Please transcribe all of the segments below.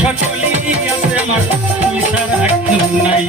সকলই আছে আমার তুমি ছাড়া নাই।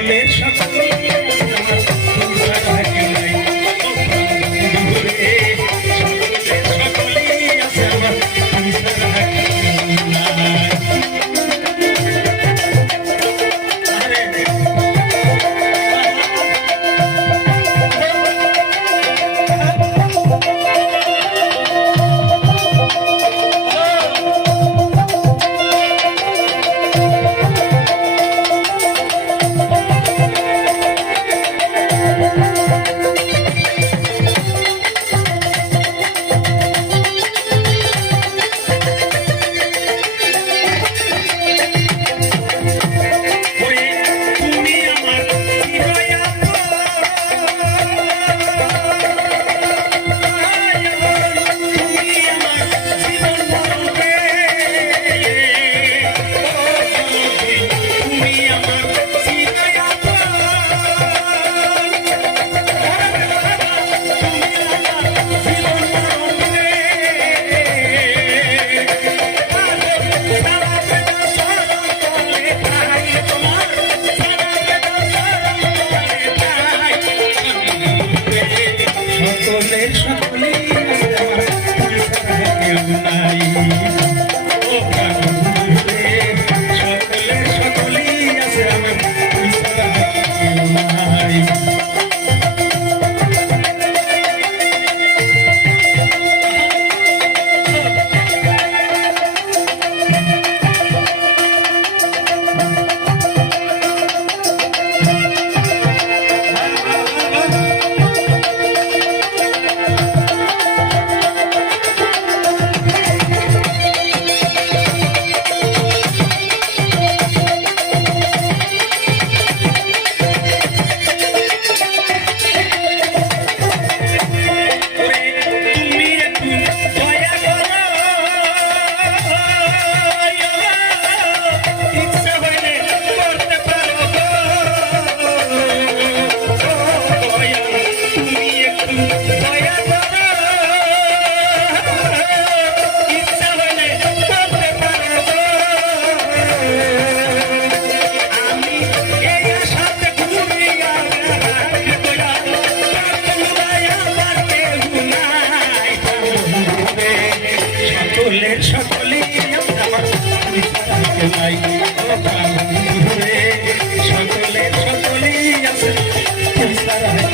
বলে সকলে